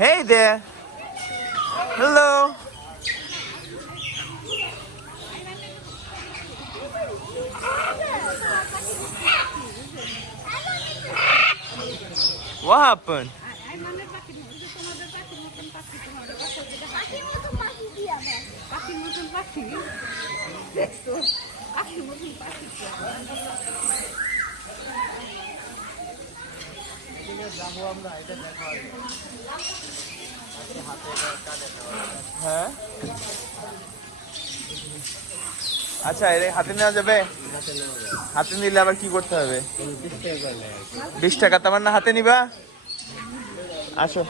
Hey there. Hello. What happened? হ্যাঁ আচ্ছা এর হাতে নেওয়া যাবে হাতে নিলে আবার কি করতে হবে 20 টাকা তোমার না হাতে নিবা আসো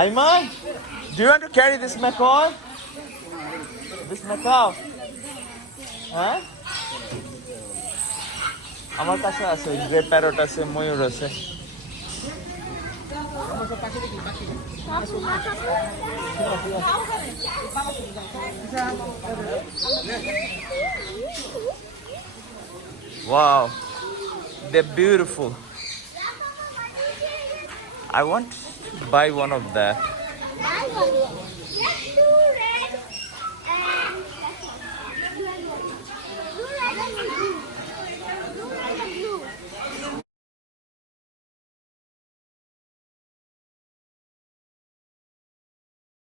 Ayman do you want to carry this macaw হ্যাঁ আমার কাছে আছে গ্রে প্যারট আছে ময়ূর আছে Wow, they're beautiful. I want to buy one of that.